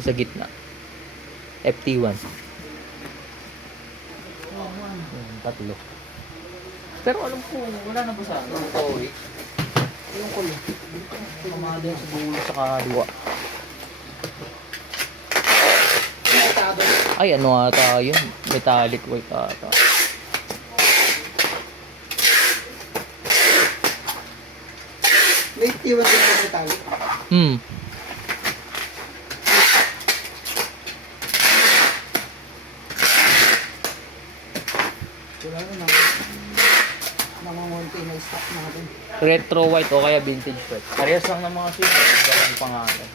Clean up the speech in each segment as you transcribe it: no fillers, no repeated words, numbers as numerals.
Sa gitna. FT1. Tatlo. Pero alam ko, wala na ba sa ano? Okay. Yung ko yun. Pamada yung sa dulo sa kaliwa. Ay, ano ata yun? Metallic white ata. May T1 din na metallic. Wala na mga monte na stock natin. Retro white o kaya vintage white. Parehas lang ng mga swing. Iba ang pangalan.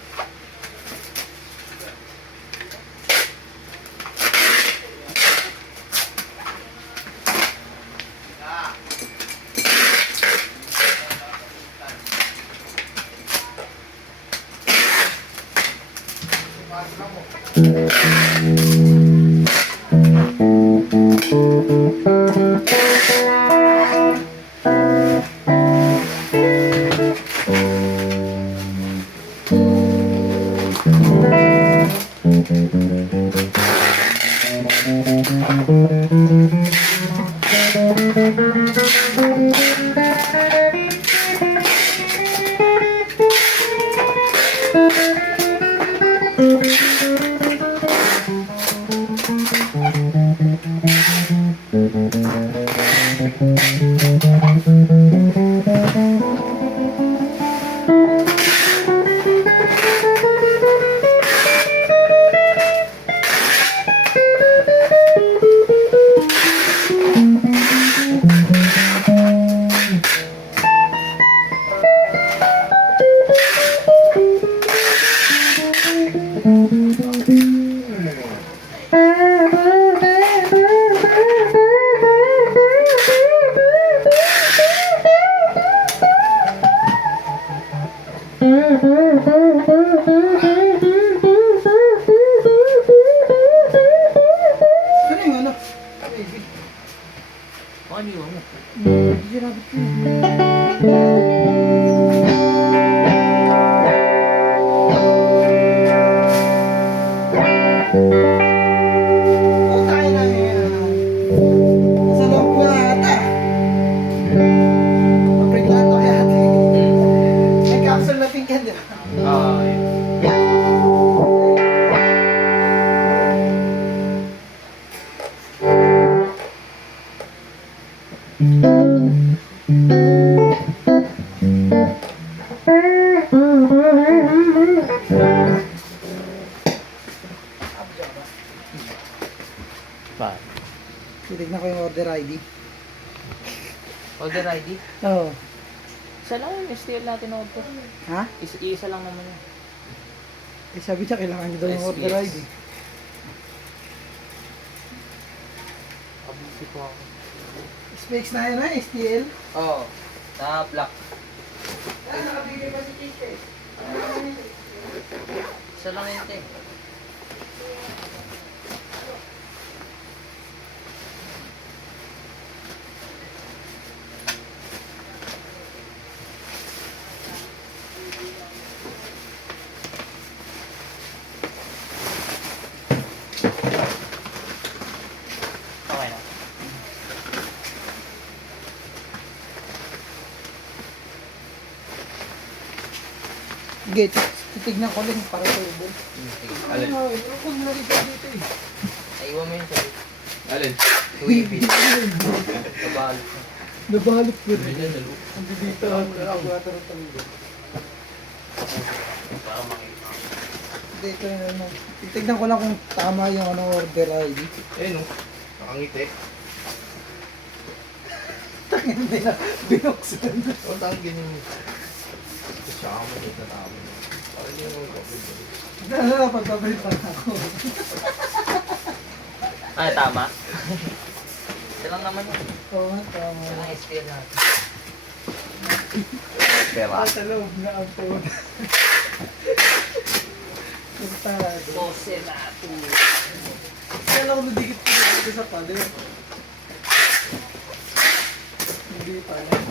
Ano yung ano? Baby. Ano yun? Hindi rabbit yun. Tayo na yan. Sa loob ko na ata. Papriglato kaya ate. May capsule na tingkan din. Yun. Pa. Titignan ko yung order ID. Order ID? Oo. Isa lang yung STL natin order. Ha? Isa lang naman yun. Eh sabi niya kailangan niyo daw yung order SPX. ID. Kabuti po ako. Specs na yun ha, STL. Oo. Na black. Nakabili pa si Tite. Isa lang yun, te. Okay na. Sige, titignan ko lang para turbo. Alin? Ay, huwag mo na rin dito eh. Naiwan mo yun sa Alin? Tuwibi. Nabalot na. Nabalot ko rin. Ganyan, nalo. Hindi dito. Wala tarot talaga. Para makita. Dito yung ano. Titignan ko lang kung tama yung ano order ID. Eh, no. Nakangiti. Hindi na binuksan. O, tawag ganyan mo. Tsaka mo dito na tama. Parang yun yung COVID. Ano, pagpabalik pa ako. Ay, tama. Ito lang naman yun. Oo nga, tama. Ito lang SPL natin. Pera. Sa loob na ang phone. Puntado. Bose natin. Kaya ako nadikit ko dito sa pader. Hindi pala.